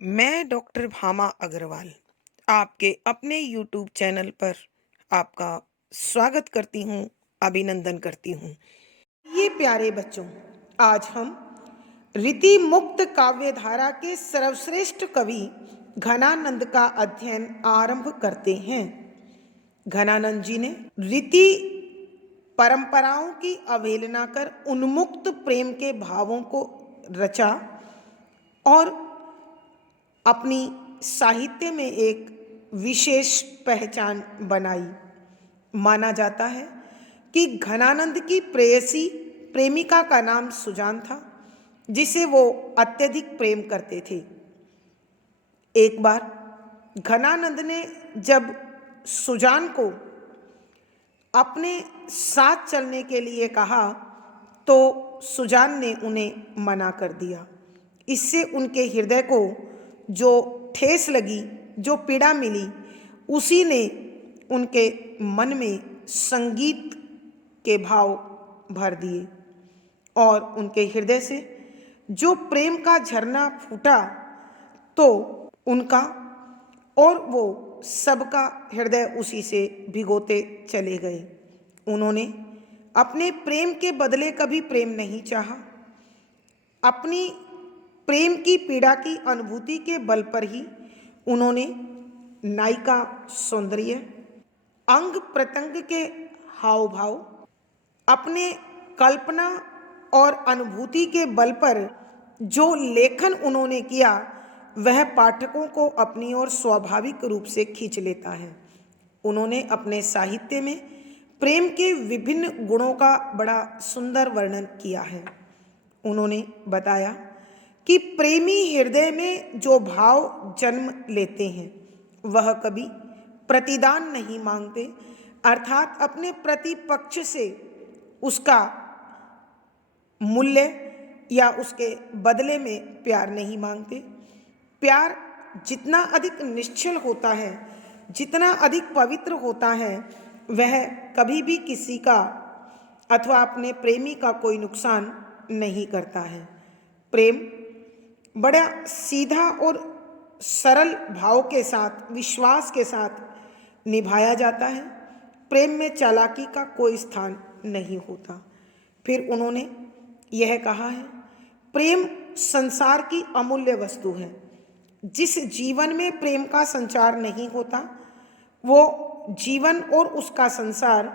मैं डॉक्टर भामा अग्रवाल आपके अपने यूट्यूब चैनल पर आपका स्वागत करती हूँ, अभिनंदन करती हूँ। ये प्यारे बच्चों, आज हम रीति मुक्त काव्य धारा के सर्वश्रेष्ठ कवि घनानंद का अध्ययन आरंभ करते हैं। घनानंद जी ने रीति परंपराओं की अवहेलना कर उन्मुक्त प्रेम के भावों को रचा और अपनी साहित्य में एक विशेष पहचान बनाई। माना जाता है कि घनानंद की प्रेयसी प्रेमिका का नाम सुजान था, जिसे वो अत्यधिक प्रेम करते थे। एक बार घनानंद ने जब सुजान को अपने साथ चलने के लिए कहा तो सुजान ने उन्हें मना कर दिया। इससे उनके हृदय को जो ठेस लगी, जो पीड़ा मिली, उसी ने उनके मन में संगीत के भाव भर दिए और उनके हृदय से जो प्रेम का झरना फूटा तो उनका और वो सबका हृदय उसी से भिगोते चले गए। उन्होंने अपने प्रेम के बदले कभी प्रेम नहीं चाहा। अपनी प्रेम की पीड़ा की अनुभूति के बल पर ही उन्होंने नायिका सौंदर्य, अंग प्रत्यंग के हाव भाव, अपने कल्पना और अनुभूति के बल पर जो लेखन उन्होंने किया वह पाठकों को अपनी ओर स्वाभाविक रूप से खींच लेता है। उन्होंने अपने साहित्य में प्रेम के विभिन्न गुणों का बड़ा सुंदर वर्णन किया है। उन्होंने बताया कि प्रेमी हृदय में जो भाव जन्म लेते हैं वह कभी प्रतिदान नहीं मांगते, अर्थात अपने प्रतिपक्ष से उसका मूल्य या उसके बदले में प्यार नहीं मांगते। प्यार जितना अधिक निश्चल होता है, जितना अधिक पवित्र होता है, वह कभी भी किसी का अथवा अपने प्रेमी का कोई नुकसान नहीं करता है। प्रेम बड़ा सीधा और सरल भाव के साथ, विश्वास के साथ निभाया जाता है। प्रेम में चालाकी का कोई स्थान नहीं होता। फिर उन्होंने यह कहा है, प्रेम संसार की अमूल्य वस्तु है। जिस जीवन में प्रेम का संचार नहीं होता वो जीवन और उसका संसार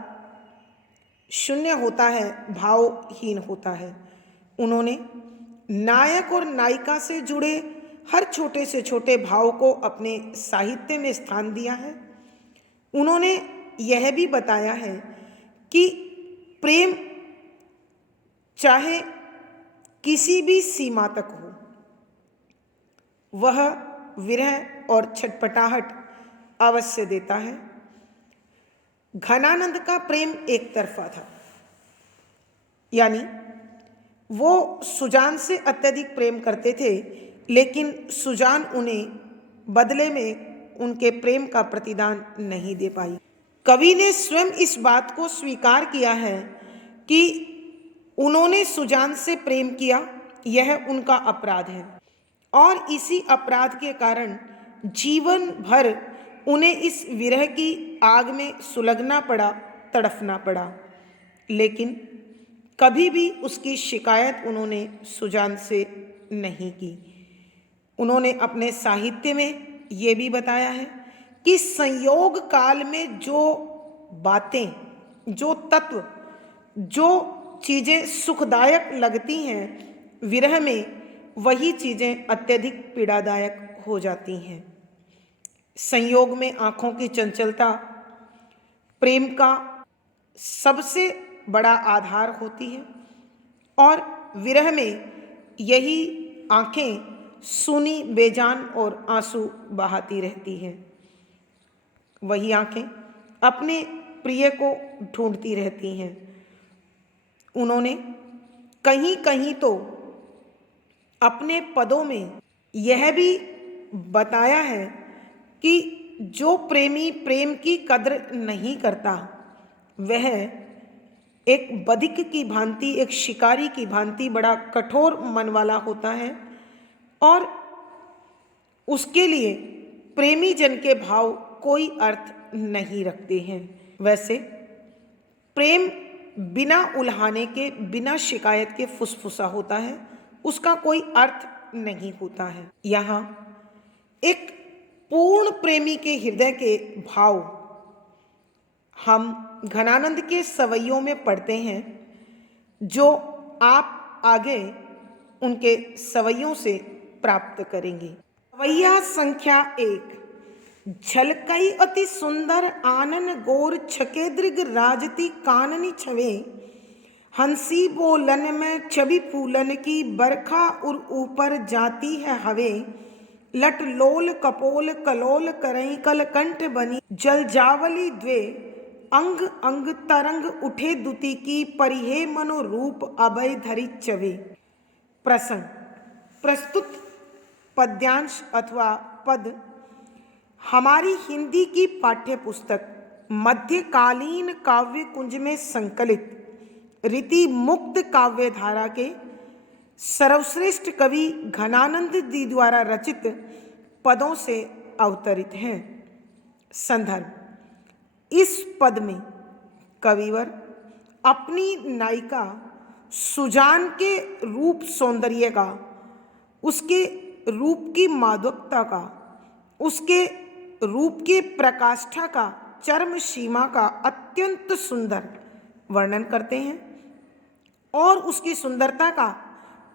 शून्य होता है, भावहीन होता है। उन्होंने नायक और नायिका से जुड़े हर छोटे से छोटे भाव को अपने साहित्य में स्थान दिया है। उन्होंने यह भी बताया है कि प्रेम चाहे किसी भी सीमा तक हो, वह विरह और छटपटाहट अवश्य देता है। घनानंद का प्रेम एक तरफा था, यानी वो सुजान से अत्यधिक प्रेम करते थे, लेकिन सुजान उन्हें बदले में उनके प्रेम का प्रतिदान नहीं दे पाई। कवि ने स्वयं इस बात को स्वीकार किया है कि उन्होंने सुजान से प्रेम किया, यह उनका अपराध है और इसी अपराध के कारण जीवन भर उन्हें इस विरह की आग में सुलगना पड़ा, तड़फना पड़ा। लेकिन कभी भी उसकी शिकायत उन्होंने सुजान से नहीं की। उन्होंने अपने साहित्य में ये भी बताया है कि संयोग काल में जो बातें, जो तत्व, जो चीज़ें सुखदायक लगती हैं, विरह में वही चीज़ें अत्यधिक पीड़ादायक हो जाती हैं। संयोग में आँखों की चंचलता प्रेम का सबसे बड़ा आधार होती है और विरह में यही आँखें सूनी, बेजान और आंसू बहाती रहती हैं। वही आँखें अपने प्रिय को ढूंढती रहती हैं। उन्होंने कहीं कहीं तो अपने पदों में यह भी बताया है कि जो प्रेमी प्रेम की कद्र नहीं करता वह एक बधिक की भांति, एक शिकारी की भांति बड़ा कठोर मन वाला होता है और उसके लिए प्रेमी जन के भाव कोई अर्थ नहीं रखते हैं। वैसे प्रेम बिना उल्हाने के, बिना शिकायत के फुसफुसा होता है, उसका कोई अर्थ नहीं होता है। यहाँ एक पूर्ण प्रेमी के हृदय के भाव हम घनानंद के सवैयों में पढ़ते हैं, जो आप आगे उनके सवैयों से प्राप्त करेंगे। सवैया संख्या 1। झलकई अति सुंदर आनन गोर छके दृग राजती काननी छवे, हंसी बोलन में छवि फूलन की बरखा उर ऊपर जाती है हवे, लट लोल कपोल कलोल करई कल कंठ बनी, जल जावली द्वे अंग अंग तरंग उठे दुति की, परिहे मनो रूप अभय धरि चवे। प्रसंग। प्रस्तुत पद्यांश अथवा पद हमारी हिंदी की पाठ्य पुस्तक मध्यकालीन काव्य कुंज में संकलित रीति मुक्त काव्य धारा के सर्वश्रेष्ठ कवि घनानंद जी द्वारा रचित पदों से अवतरित हैं। संदर्भ। इस पद में कविवर अपनी नायिका सुजान के रूप सौंदर्य का, उसके रूप की मादकता का, उसके रूप की प्रकाष्ठा का, चरम सीमा का अत्यंत सुंदर वर्णन करते हैं और उसकी सुंदरता का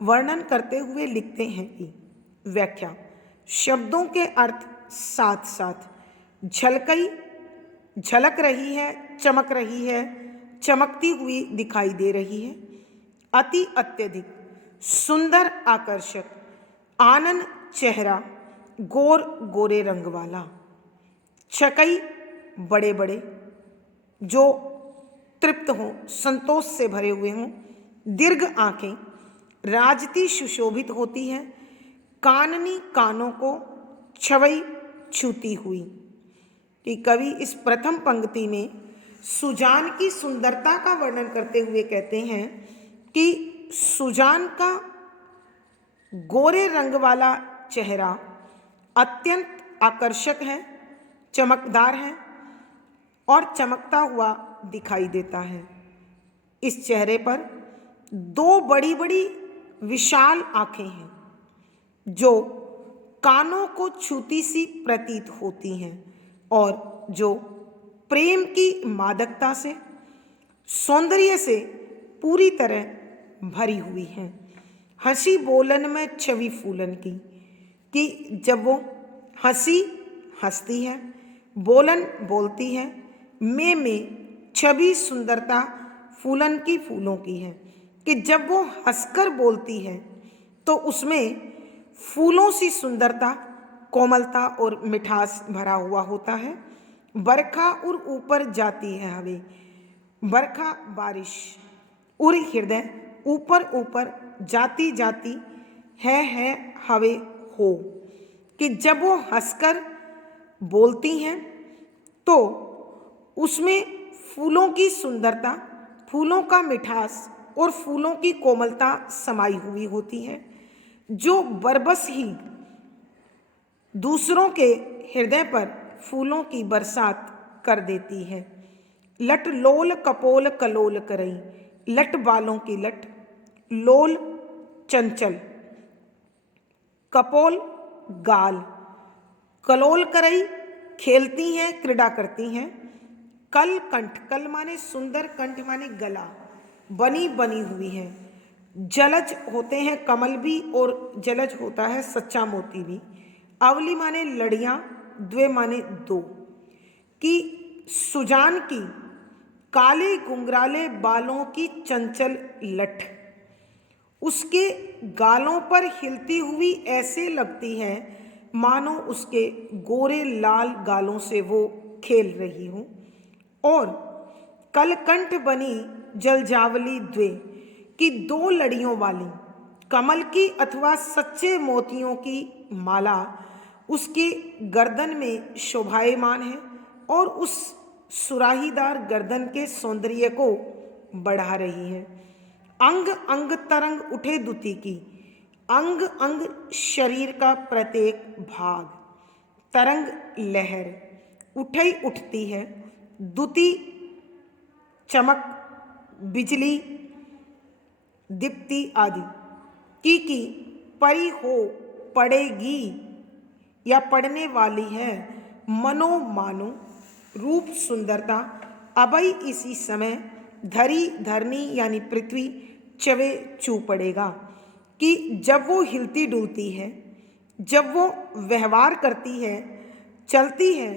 वर्णन करते हुए लिखते हैं कि व्याख्या। शब्दों के अर्थ साथ साथ झलकई, झलक रही है, चमक रही है, चमकती हुई दिखाई दे रही है। अति अत्यधिक, सुंदर आकर्षक, आनन चेहरा, गोर गोरे रंग वाला, छकई बड़े बड़े, जो तृप्त हों, संतोष से भरे हुए हों, दीर्घ आंखें, राजती सुशोभित होती हैं, काननी कानों को, छवई छूती हुई। कि कवि इस प्रथम पंक्ति में सुजान की सुंदरता का वर्णन करते हुए कहते हैं कि सुजान का गोरे रंग वाला चेहरा अत्यंत आकर्षक है, चमकदार है और चमकता हुआ दिखाई देता है। इस चेहरे पर दो बड़ी बड़ी विशाल आंखें हैं जो कानों को छूती सी प्रतीत होती हैं और जो प्रेम की मादकता से, सौंदर्य से पूरी तरह भरी हुई हैं। हंसी बोलन में छवि फूलन की, कि जब वो हंसी हंसती है, बोलन बोलती है, में छवि सुंदरता फूलन की फूलों की है, कि जब वो हंसकर बोलती है तो उसमें फूलों सी सुंदरता, कोमलता और मिठास भरा हुआ होता है। बरखा उर ऊपर जाती है हवे, बरखा बारिश, उर हृदय, ऊपर ऊपर, जाती जाती है हवे हो, कि जब वो हंसकर बोलती हैं तो उसमें फूलों की सुंदरता, फूलों का मिठास और फूलों की कोमलता समाई हुई होती है, जो बरबस ही दूसरों के हृदय पर फूलों की बरसात कर देती है। लट लोल कपोल कलोल करई, लट बालों की लट, लोल चंचल, कपोल गाल, कलोल करई खेलती हैं, क्रीड़ा करती हैं। कल कंठ, कल माने सुंदर, कंठ माने गला, बनी बनी हुई है। जलज होते हैं कमल भी और जलज होता है सच्चा मोती भी। अवली माने लड़ियां, द्वे माने दो, कि सुजान की काले घुंघराले बालों की चंचल लठ उसके गालों पर हिलती हुई ऐसे लगती है मानो उसके गोरे लाल गालों से वो खेल रही हो। और कलकंठ बनी जलजावली द्वे, की दो लड़ियों वाली कमल की अथवा सच्चे मोतियों की माला उसके गर्दन में शोभायमान है और उस सुराहीदार गर्दन के सौंदर्य को बढ़ा रही है। अंग अंग तरंग उठे दुति की, अंग अंग शरीर का प्रत्येक भाग, तरंग लहर उठई उठती है, द्युति चमक बिजली दीप्ति आदि की परी हो पड़ेगी या पड़ने वाली है। मनो मानो रूप सुंदरता अभय इसी समय धरी धरनी यानी पृथ्वी चवे चू पड़ेगा कि जब वो हिलती डुलती है, जब वो व्यवहार करती है, चलती है,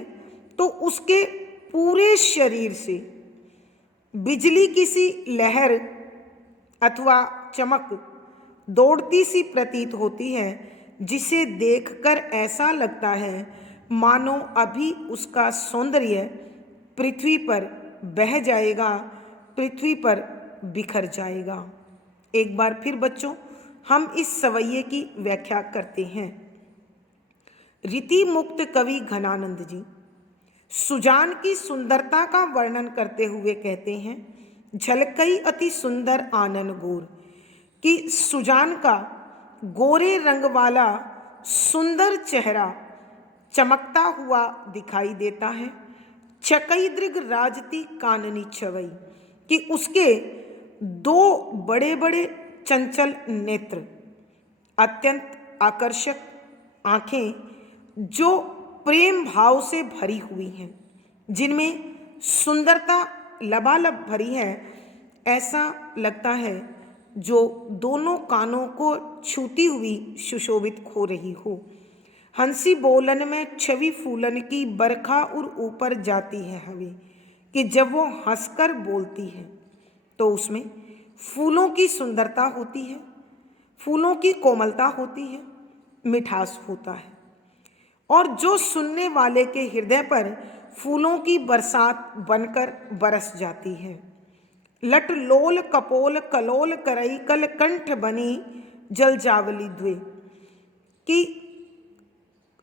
तो उसके पूरे शरीर से बिजली की सी लहर अथवा चमक दौड़ती सी प्रतीत होती है, जिसे देखकर ऐसा लगता है मानो अभी उसका सौंदर्य पृथ्वी पर बह जाएगा, पृथ्वी पर बिखर जाएगा। एक बार फिर बच्चों हम इस सवैये की व्याख्या करते हैं। रीति मुक्त कवि घनानंद जी सुजान की सुंदरता का वर्णन करते हुए कहते हैं, झलकई अति सुंदर आनन गोर, कि सुजान का गोरे रंग वाला सुंदर चेहरा चमकता हुआ दिखाई देता है। चकई दृग राजती काननी छवई, कि उसके दो बड़े बड़े चंचल नेत्र, अत्यंत आकर्षक आंखें जो प्रेम भाव से भरी हुई हैं, जिनमें सुंदरता लबालब भरी है, ऐसा लगता है जो दोनों कानों को छूती हुई सुशोभित हो रही हो। हंसी बोलन में छवि फूलन की बरखा और ऊपर जाती है हवे, कि जब वो हंसकर बोलती है तो उसमें फूलों की सुंदरता होती है, फूलों की कोमलता होती है, मिठास होता है, और जो सुनने वाले के हृदय पर फूलों की बरसात बनकर बरस जाती है। लट लोल कपोल कलोल करई कल कंठ बनी जल जावली द्वे, कि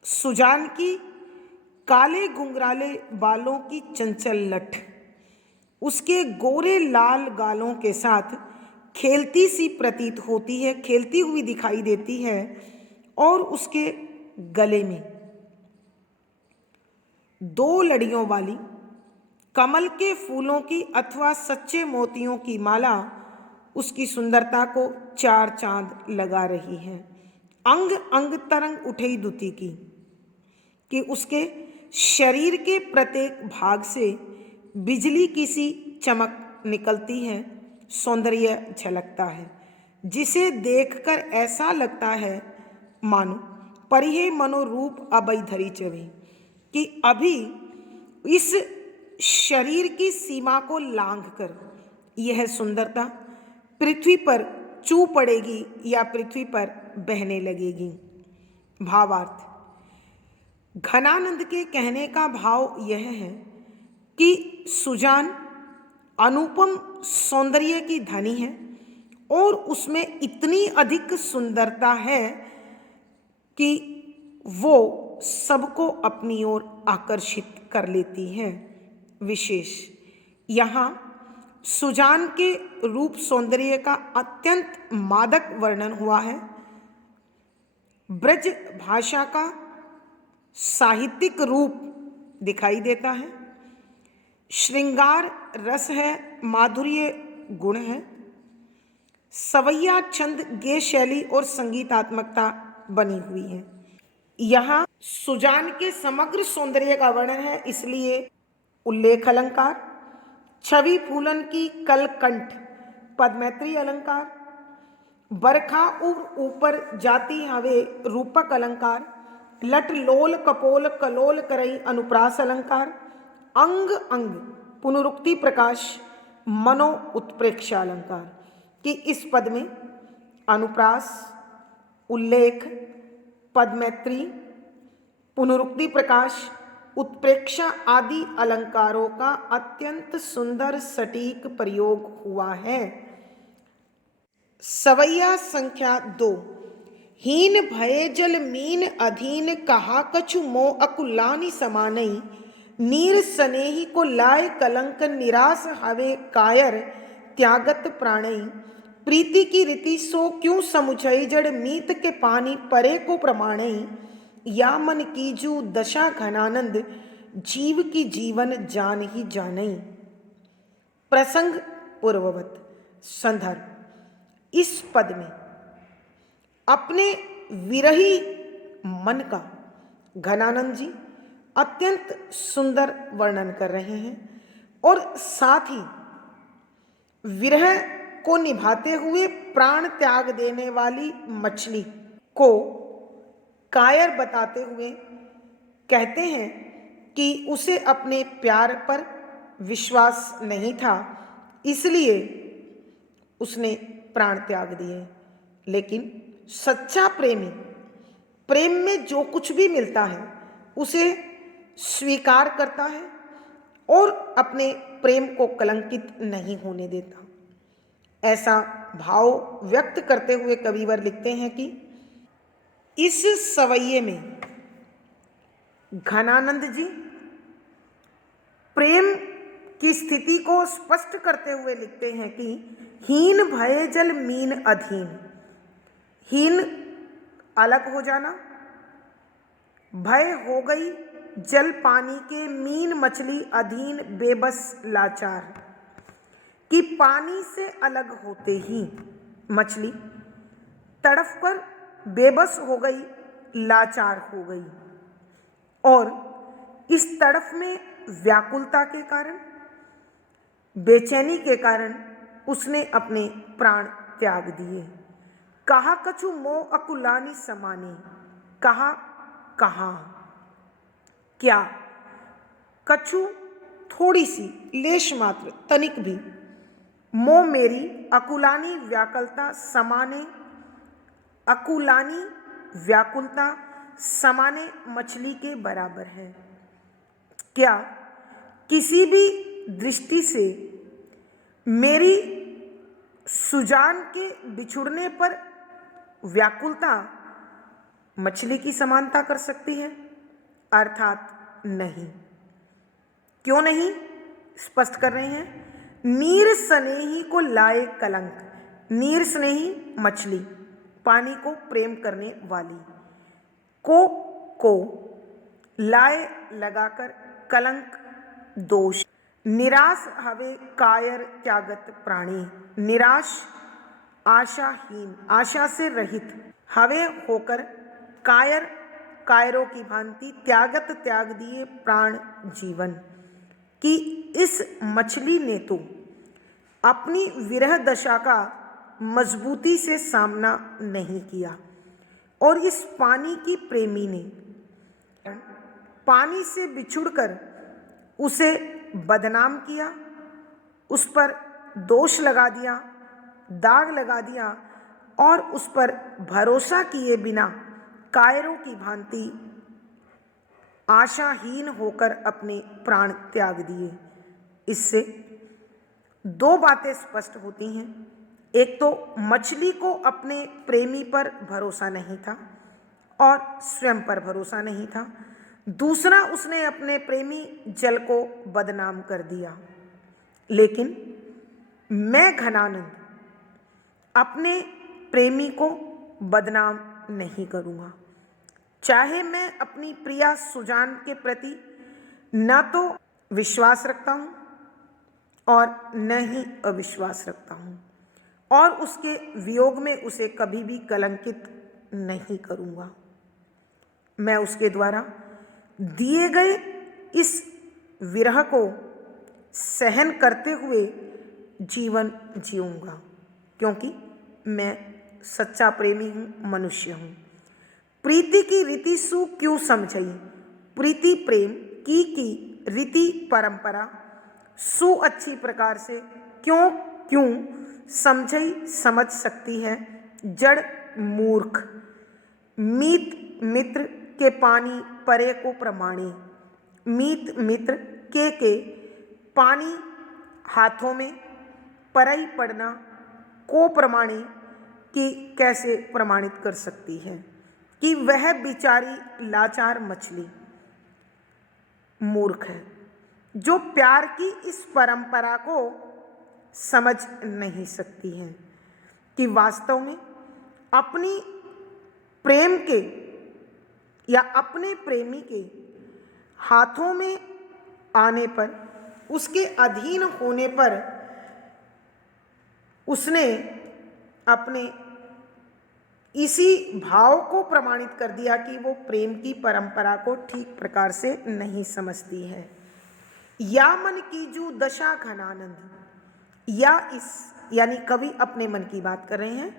सुजान की काले घुंघराले बालों की चंचल लठ उसके गोरे लाल गालों के साथ खेलती सी प्रतीत होती है, खेलती हुई दिखाई देती है, और उसके गले में दो लड़ियों वाली कमल के फूलों की अथवा सच्चे मोतियों की माला उसकी सुंदरता को चार चांद लगा रही है। अंग अंग तरंग उठई दुति की, कि उसके शरीर के प्रत्येक भाग से बिजली की सी चमक निकलती है, सौंदर्य झलकता है, जिसे देखकर ऐसा लगता है मानो परिहे मनोरूप अभय धरी चवे, कि अभी इस शरीर की सीमा को लांघकर यह सुंदरता पृथ्वी पर चू पड़ेगी या पृथ्वी पर बहने लगेगी। भावार्थ, घनानंद के कहने का भाव यह है कि सुजान अनुपम सौंदर्य की धनी है और उसमें इतनी अधिक सुंदरता है कि वो सबको अपनी ओर आकर्षित कर लेती है। विशेष यहाँ सुजान के रूप सौंदर्य का अत्यंत मादक वर्णन हुआ है। ब्रज भाषा का साहित्यिक रूप दिखाई देता है, श्रृंगार रस है, माधुर्य गुण है, सवैया छंद गे शैली और संगीतात्मकता बनी हुई है। यहाँ सुजान के समग्र सौंदर्य का वर्णन है, इसलिए उल्लेख अलंकार, छवि फूलन की कलकंठ पदमैत्री अलंकार, बरखा और ऊपर जाती हवे रूपक अलंकार, लट लोल कपोल कलोल करई अनुप्रास अलंकार, अंग अंग पुनरुक्ति प्रकाश मनो उत्प्रेक्षा अलंकार, कि इस पद में अनुप्रास, उल्लेख, पदमैत्री, पुनरुक्ति प्रकाश, उत्प्रेक्षा आदि अलंकारों का अत्यंत सुंदर सटीक प्रयोग हुआ है। सवैया संख्या 2, हीन भये जल मीन अधीन कहा कछु मो अकुलानी समानई, नीर स्नेही को लाय कलंक निराश हवे कायर त्यागत प्राणई, प्रीति की रीति सो क्यों समुझई, जड़ मीत के पानी परे को प्रमाणई, या मन कीजू दशा घनानंद, जीव की जीवन जान ही जानई। प्रसंग पूर्ववत। संदर्भ, इस पद में अपने विरही मन का घनानंद जी अत्यंत सुंदर वर्णन कर रहे हैं और साथ ही विरह को निभाते हुए प्राण त्याग देने वाली मछली को कायर बताते हुए कहते हैं कि उसे अपने प्यार पर विश्वास नहीं था, इसलिए उसने प्राण त्याग दिए। लेकिन सच्चा प्रेमी प्रेम में जो कुछ भी मिलता है उसे स्वीकार करता है और अपने प्रेम को कलंकित नहीं होने देता। ऐसा भाव व्यक्त करते हुए कविवर लिखते हैं कि इस सवैये में घनानंद जी प्रेम की स्थिति को स्पष्ट करते हुए लिखते हैं कि हीन भये जल मीन अधीन। हीन अलग हो जाना, भय हो गई जल पानी के, मीन मछली अधीन बेबस लाचार, कि पानी से अलग होते ही मछली तड़फ कर बेबस हो गई, लाचार हो गई, और इस तड़फ में व्याकुलता के कारण, बेचैनी के कारण उसने अपने प्राण त्याग दिए। कहा कछु मोह अकुलानी समानी, कहा कहा क्या, कछु थोड़ी सी, लेश मात्र, तनिक भी, मोह मेरी अकुलानी व्याकुलता समाने, अकुलानी व्याकुलता समाने मछली के बराबर है। क्या किसी भी दृष्टि से मेरी सुजान के बिछुड़ने पर व्याकुलता मछली की समानता कर सकती है? अर्थात नहीं। क्यों नहीं? स्पष्ट कर रहे हैं, नीर स्नेही को लाए कलंक। नीर स्नेही मछली, पानी को प्रेम करने वाली, को लाए लगाकर कलंक दोष। निराश हवे कायर त्यागत प्राणी। निराश आशाहीन, आशा से रहित, हवे होकर कायर, कायरों की भांति, त्यागत त्याग दिए प्राण जीवन, कि इस मछली ने तो अपनी विरह दशा का मजबूती से सामना नहीं किया, और इस पानी की प्रेमी ने पानी से बिछुड़कर उसे बदनाम किया, उस पर दोष लगा दिया, दाग लगा दिया, और उस पर भरोसा किए बिना कायरों की भांति आशाहीन होकर अपने प्राण त्याग दिए। इससे दो बातें स्पष्ट होती हैं। एक तो मछली को अपने प्रेमी पर भरोसा नहीं था और स्वयं पर भरोसा नहीं था। दूसरा, उसने अपने प्रेमी जल को बदनाम कर दिया। लेकिन मैं घनानंद अपने प्रेमी को बदनाम नहीं करूँगा। चाहे मैं अपनी प्रिया सुजान के प्रति न तो विश्वास रखता हूँ और न ही अविश्वास रखता हूँ, और उसके वियोग में उसे कभी भी कलंकित नहीं करूँगा। मैं उसके द्वारा दिए गए इस विरह को सहन करते हुए जीवन जीऊँगा, क्योंकि मैं सच्चा प्रेमी हूँ, मनुष्य हूँ। प्रीति की रीति सु क्यों समझई। प्रीति प्रेम की रीति परंपरा सु अच्छी प्रकार से, क्यों समझई समझ सकती है, जड़ मूर्ख। मीत मित्र के पानी परे को प्रमाणे। मीत मित्र के पानी हाथों में, परई पड़ना को प्रमाणे कि कैसे प्रमाणित कर सकती है कि वह बेचारी लाचार मछली मूर्ख है, जो प्यार की इस परंपरा को समझ नहीं सकती है। कि वास्तव में अपनी प्रेम के या अपने प्रेमी के हाथों में आने पर, उसके अधीन होने पर उसने अपने इसी भाव को प्रमाणित कर दिया कि वो प्रेम की परंपरा को ठीक प्रकार से नहीं समझती है। या मन की जो दशा घनानंद, या इस यानी कवि अपने मन की बात कर रहे हैं,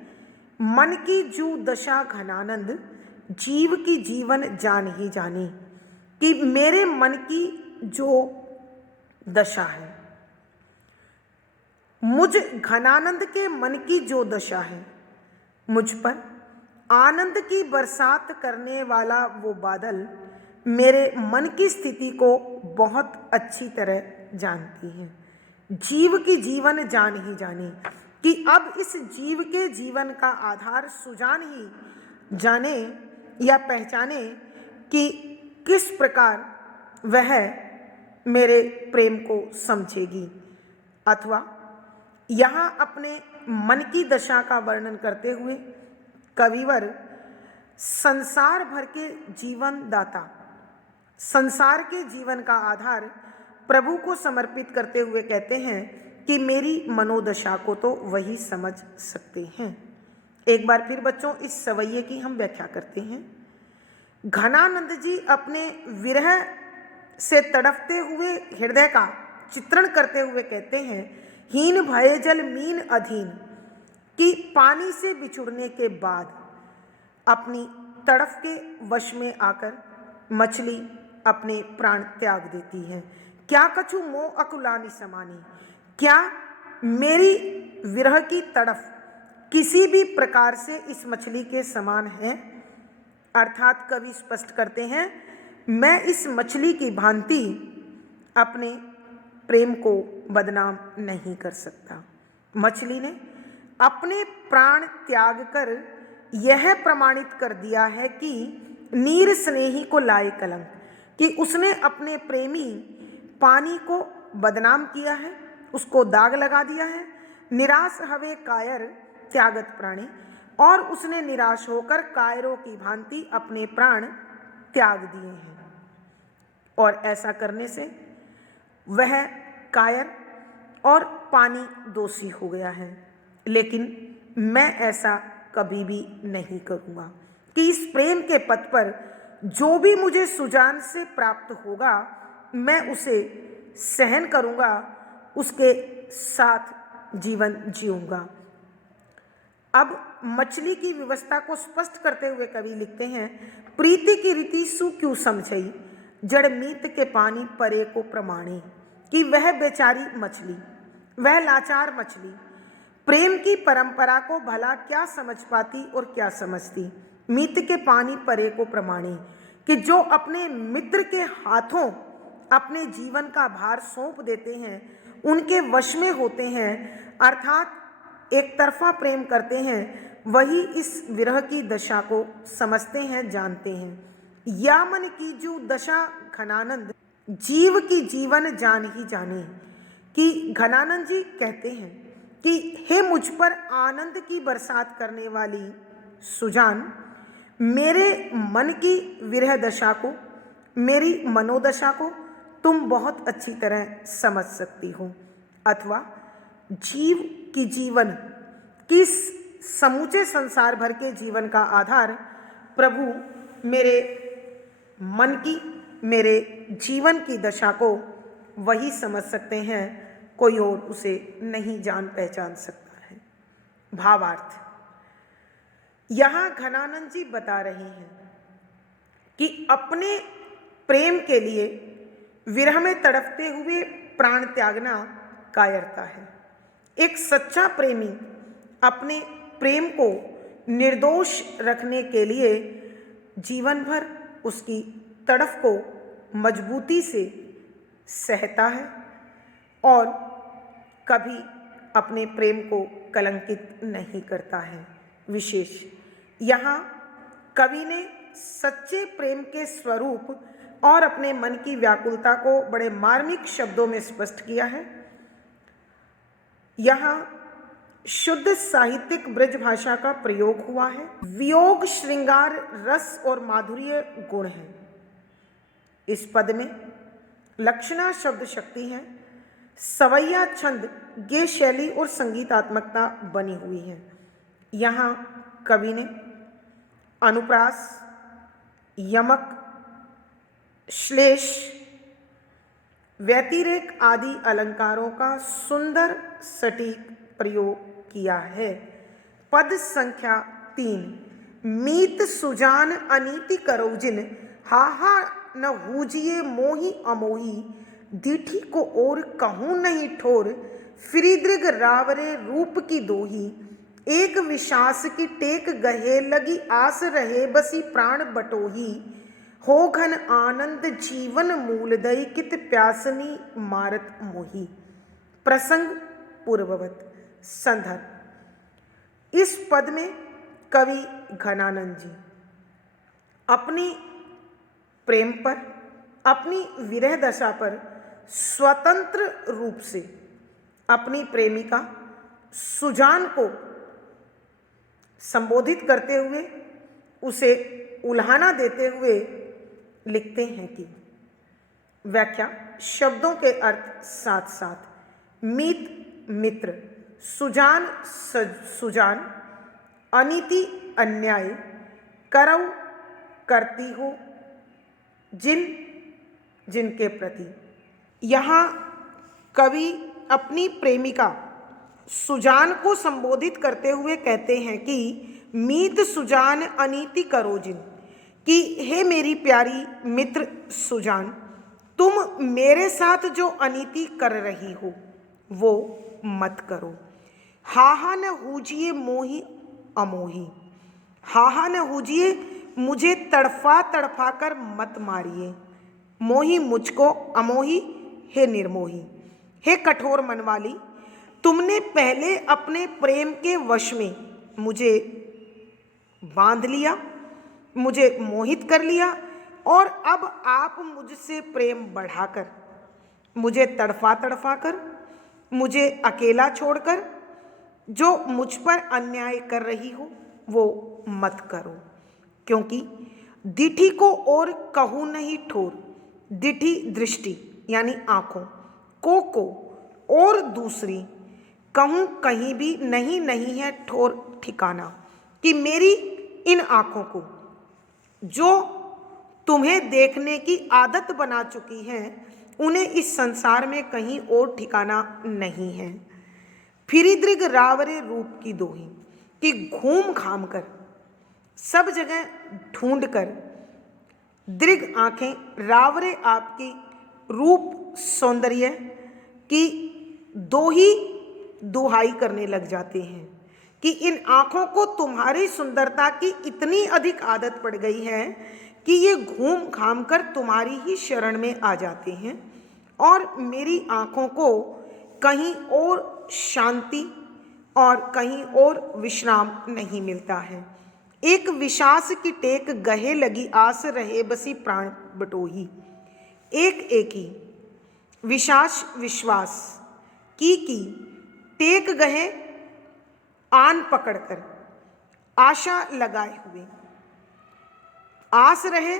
मन की जो दशा घनानंद, जीव की जीवन जान ही जानी, कि मेरे मन की जो दशा है, मुझ घनानंद के मन की जो दशा है, मुझ पर आनंद की बरसात करने वाला वो बादल मेरे मन की स्थिति को बहुत अच्छी तरह जानती है। जीव की जीवन जान ही जाने, कि अब इस जीव के जीवन का आधार सुजान ही जाने या पहचाने कि किस प्रकार वह मेरे प्रेम को समझेगी। अथवा यहाँ अपने मन की दशा का वर्णन करते हुए कविवर संसार भर के जीवन दाता, संसार के जीवन का आधार प्रभु को समर्पित करते हुए कहते हैं कि मेरी मनोदशा को तो वही समझ सकते हैं। एक बार फिर बच्चों इस सवैये की हम व्याख्या करते हैं। घनानंद जी अपने विरह से तड़पते हुए हृदय का चित्रण करते हुए कहते हैं, हीन भय जल मीन अधीन, कि पानी से बिछुड़ने के बाद अपनी तड़फ के वश में आकर मछली अपने प्राण त्याग देती है। क्या कछु मोह अकुलानी समानी, क्या मेरी विरह की तड़फ किसी भी प्रकार से इस मछली के समान है। अर्थात कवि स्पष्ट करते हैं, मैं इस मछली की भांति अपने प्रेम को बदनाम नहीं कर सकता। मछली ने अपने प्राण त्याग कर यह प्रमाणित कर दिया है कि नीर स्नेही को लाए कलंक, कि उसने अपने प्रेमी पानी को बदनाम किया है, उसको दाग लगा दिया है। निराश हवे कायर त्यागत प्राणी, और उसने निराश होकर कायरों की भांति अपने प्राण त्याग दिए हैं। और ऐसा करने से वह कायर और पानी दोषी हो गया है। लेकिन मैं ऐसा कभी भी नहीं करूँगा कि इस प्रेम के पथ पर जो भी मुझे सुजान से प्राप्त होगा मैं उसे सहन करूँगा, उसके साथ जीवन जीऊँगा। अब मछली की व्यवस्था को स्पष्ट करते हुए कवि लिखते हैं, प्रीति की रीति सु क्यों समझई, जड़ मीत के पानी परे को प्रमाणे, कि वह बेचारी मछली, वह लाचार मछली प्रेम की परंपरा को भला क्या समझ पाती और क्या समझती। मीत के पानी परे को प्रमाणे, कि जो अपने मित्र के हाथों अपने जीवन का भार सौंप देते हैं, उनके वश में होते हैं, अर्थात एक तरफा प्रेम करते हैं, वही इस विरह की दशा को समझते हैं, जानते हैं। या मन की जो दशा घनानंद, जीव की जीवन जान ही जाने, कि घनानंद जी कहते हैं कि हे मुझ पर आनंद की बरसात करने वाली सुजान, मेरे मन की विरह दशा को, मेरी मनोदशा को तुम बहुत अच्छी तरह समझ सकती हो। अथवा जीव की जीवन, किस समूचे संसार भर के जीवन का आधार प्रभु मेरे मन की, मेरे जीवन की दशा को वही समझ सकते हैं, कोई और उसे नहीं जान पहचान सकता है। भावार्थ, यहाँ घनानंद जी बता रहे हैं कि अपने प्रेम के लिए विरह में तड़पते हुए प्राण त्यागना कायरता है। एक सच्चा प्रेमी अपने प्रेम को निर्दोष रखने के लिए जीवन भर उसकी तड़फ को मजबूती से सहता है और कभी अपने प्रेम को कलंकित नहीं करता है। विशेष यहाँ कवि ने सच्चे प्रेम के स्वरूप और अपने मन की व्याकुलता को बड़े मार्मिक शब्दों में स्पष्ट किया है। यहाँ शुद्ध साहित्यिक ब्रज भाषा का प्रयोग हुआ है। वियोग, श्रृंगार, रस और माधुर्य गुण है। इस पद में लक्षणा शब्द शक्ति है, सवैया छंद, गेय शैली और संगीतात्मकता बनी हुई है। यहाँ कवि ने अनुप्रास, यमक, श्लेष, व्यतिरेक आदि अलंकारों का सुंदर सटीक प्रयोग किया है। पद संख्या 3। मीत सुजान अनीति करो जिन, हाहा न हूजिए मोहि अमोही, दीठी को और कहूँ नहीं ठोर, फिरीदृग रावरे रूप की दोही, एक विश्वास की टेक गहे लगी आस रहे बसी प्राण बटोही, हो घन आनंद जीवन मूलदयी कित प्यासनी मारत मोही। प्रसंग पूर्ववत। संदर्भ। इस पद में कवि घनानंद जी अपनी प्रेम पर, अपनी विरह दशा पर स्वतंत्र रूप से अपनी प्रेमिका सुजान को संबोधित करते हुए, उसे उल्हाना देते हुए लिखते हैं कि व्याख्या, शब्दों के अर्थ साथ साथ। मीत मित्र, सुजान सुजान, अनीति अन्याय, करौ करती हो, जिन जिनके प्रति। यहाँ कवि अपनी प्रेमिका सुजान को संबोधित करते हुए कहते हैं कि मीत सुजान अनीति करो जिन, कि हे मेरी प्यारी मित्र सुजान, तुम मेरे साथ जो अनीति कर रही हो वो मत करो। हाहा न हूजिए मोहि अमोही, हाहा न हूजिए, मुझे तड़फा तड़फा कर मत मारिए, मोही मुझको, अमोही हे निर्मोही, हे कठोर मन वाली, तुमने पहले अपने प्रेम के वश में मुझे बांध लिया, मुझे मोहित कर लिया, और अब आप मुझसे प्रेम बढ़ाकर मुझे तड़फा तड़फा कर, मुझे अकेला छोड़कर जो मुझ पर अन्याय कर रही हो वो मत करो। क्योंकि दिठी को और कहूँ नहीं ठोर, दिठी दृष्टि यानी आँखों, को और दूसरी, कहूँ कहीं भी नहीं नहीं है ठोर ठिकाना, कि मेरी इन आँखों को जो तुम्हें देखने की आदत बना चुकी हैं, उन्हें इस संसार में कहीं और ठिकाना नहीं है। फिरीदृग रावरे रूप की दोही, कि घूम घाम कर, सब जगह ढूंढ कर, दृग आंखें, रावरे आपकी रूप सौंदर्य की दोही दुहाई करने लग जाते हैं, कि इन आँखों को तुम्हारी सुंदरता की इतनी अधिक आदत पड़ गई है कि ये घूम घाम कर तुम्हारी ही शरण में आ जाते हैं, और मेरी आँखों को कहीं और शांति और कहीं और विश्राम नहीं मिलता है। एक विश्वास की टेक गहे लगी आस रहे बसी प्राण बटोही, एक एक ही विश्वास की टेक गहे आन पकड़कर, आशा लगाए हुए, आस रहे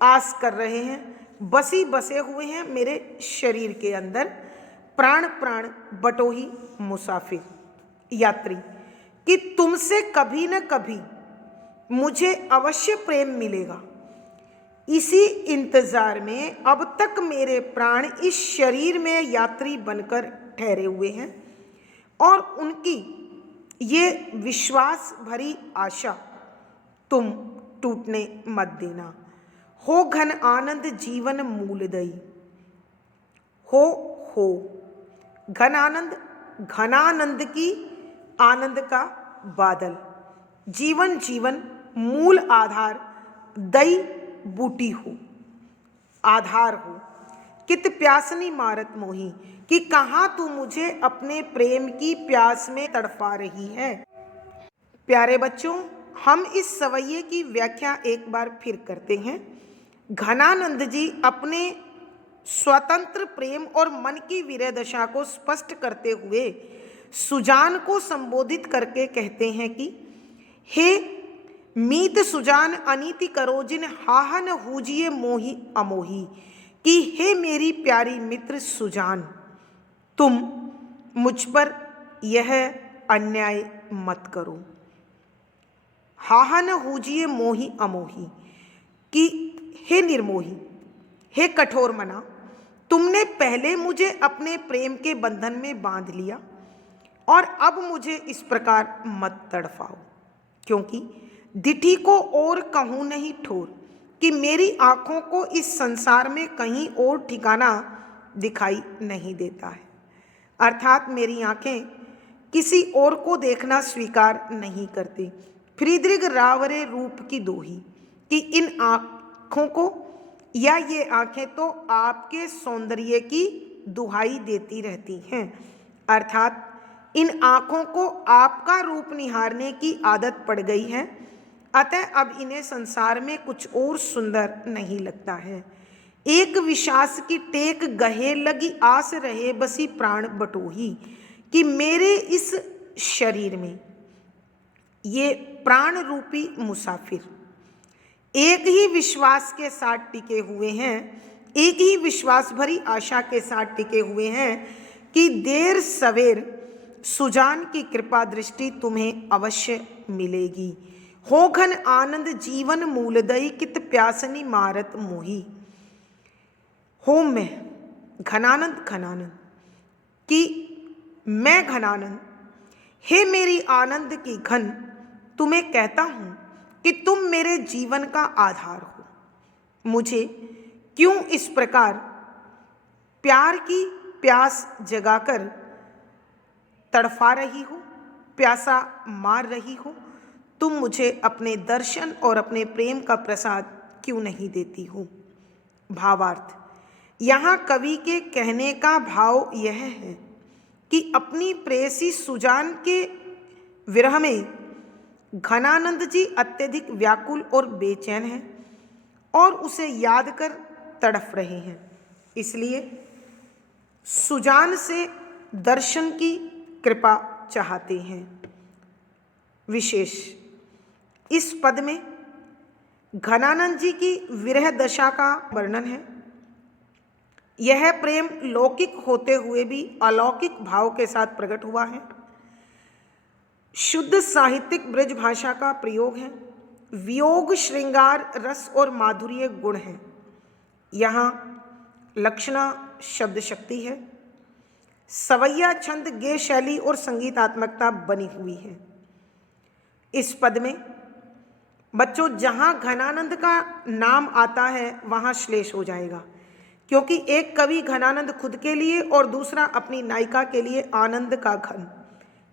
आस कर रहे हैं, बसे हुए हैं मेरे शरीर के अंदर, प्राण प्राण बटोही मुसाफिर यात्री, कि तुमसे कभी न कभी मुझे अवश्य प्रेम मिलेगा। इसी इंतजार में अब तक मेरे प्राण इस शरीर में यात्री बनकर ठहरे हुए हैं, और उनकी ये विश्वास भरी आशा तुम टूटने मत देना। हो घन आनंद जीवन मूलदयी, हो घन आनंद, घनानंद की आनंद का बादल, जीवन जीवन मूल आधार, दई बूटी हो, आधार हो, कित प्यासनी मारत मोही, कि कहाँ तू मुझे अपने प्रेम की प्यास में तड़पा रही है। प्यारे बच्चों, हम इस सवैये की व्याख्या एक बार फिर करते हैं। घनानंद जी अपने स्वतंत्र प्रेम और मन की विरह दशा को स्पष्ट करते हुए सुजान को संबोधित करके कहते हैं कि हे मीत सुजान अनीति करोजिन हाहन हूजिए मोहि अमोही, कि हे मेरी प्यारी मित्र सुजान, तुम मुझ पर यह अन्याय मत करो। हाहन हूजिए मोहि अमोही, कि हे निर्मोही, हे कठोर मना, तुमने पहले मुझे अपने प्रेम के बंधन में बांध लिया और अब मुझे इस प्रकार मत तड़फाओ, क्योंकि दिठी को और कहूँ नहीं ठोर, कि मेरी आँखों को इस संसार में कहीं और ठिकाना दिखाई नहीं देता है। अर्थात मेरी आँखें किसी और को देखना स्वीकार नहीं करती। फ्रीदरिख रावरे रूप की दोही, कि इन आँखों को या ये आँखें तो आपके सौंदर्य की दुहाई देती रहती हैं। अर्थात इन आँखों को आपका रूप निहारने की आदत पड़ गई है, अतः अब इन्हें संसार में कुछ और सुंदर नहीं लगता है। एक विश्वास की टेक गहे लगी आस रहे बसी प्राण बटोही, कि मेरे इस शरीर में ये प्राण रूपी मुसाफिर एक ही विश्वास के साथ टिके हुए हैं, एक ही विश्वास भरी आशा के साथ टिके हुए हैं कि देर सवेर सुजान की कृपा दृष्टि तुम्हें अवश्य मिलेगी। हो घन आनंद जीवन मूलदयी कित प्यासनी मारत मोही। हो मैं घनानंद घनानंद, कि मैं घनानंद, हे मेरी आनंद की घन, तुम्हें कहता हूँ कि तुम मेरे जीवन का आधार हो। मुझे क्यों इस प्रकार प्यार की प्यास जगाकर तड़फा रही हो, प्यासा मार रही हो? तुम मुझे अपने दर्शन और अपने प्रेम का प्रसाद क्यों नहीं देती हो? भावार्थ, यहाँ कवि के कहने का भाव यह है कि अपनी प्रेयसी सुजान के विरह में घनानंद जी अत्यधिक व्याकुल और बेचैन हैं और उसे याद कर तड़फ रहे हैं। इसलिए सुजान से दर्शन की कृपा चाहते हैं। विशेष इस पद में घनानंद जी की विरह दशा का वर्णन है। यह प्रेम लौकिक होते हुए भी अलौकिक भाव के साथ प्रकट हुआ है। शुद्ध साहित्यिक ब्रज भाषा का प्रयोग है। वियोग श्रृंगार रस और माधुर्य गुण है। यहाँ लक्षणा शब्द शक्ति है। सवैया छंद गेय शैली और संगीतात्मकता बनी हुई है। इस पद में बच्चों जहाँ घनानंद का नाम आता है वहाँ श्लेष हो जाएगा, क्योंकि एक कवि घनानंद खुद के लिए और दूसरा अपनी नायिका के लिए आनंद का घन,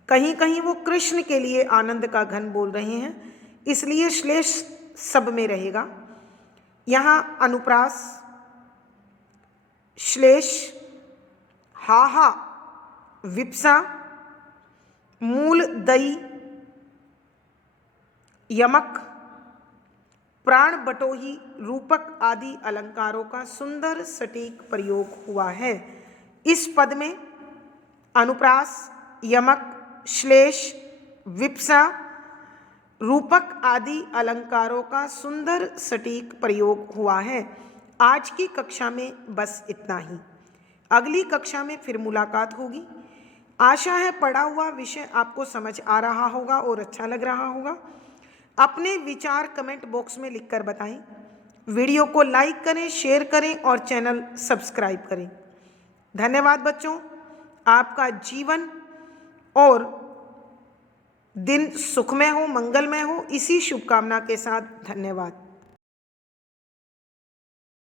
कहीं कहीं वो कृष्ण के लिए आनंद का घन बोल रहे हैं, इसलिए श्लेष सब में रहेगा। यहाँ अनुप्रास, श्लेष, हाहा, विप्सा, मूल दई, यमक, प्राण बटोही, रूपक आदि अलंकारों का सुंदर सटीक प्रयोग हुआ है। इस पद में अनुप्रास, यमक, श्लेष, विप्सा, रूपक आदि अलंकारों का सुंदर सटीक प्रयोग हुआ है। आज की कक्षा में बस इतना ही। अगली कक्षा में फिर मुलाकात होगी। आशा है पढ़ा हुआ विषय आपको समझ आ रहा होगा और अच्छा लग रहा होगा। अपने विचार कमेंट बॉक्स में लिखकर बताएं। वीडियो को लाइक करें, शेयर करें और चैनल सब्सक्राइब करें। धन्यवाद बच्चों। आपका जीवन और दिन सुखमय हो, मंगलमय हो, इसी शुभकामना के साथ धन्यवाद।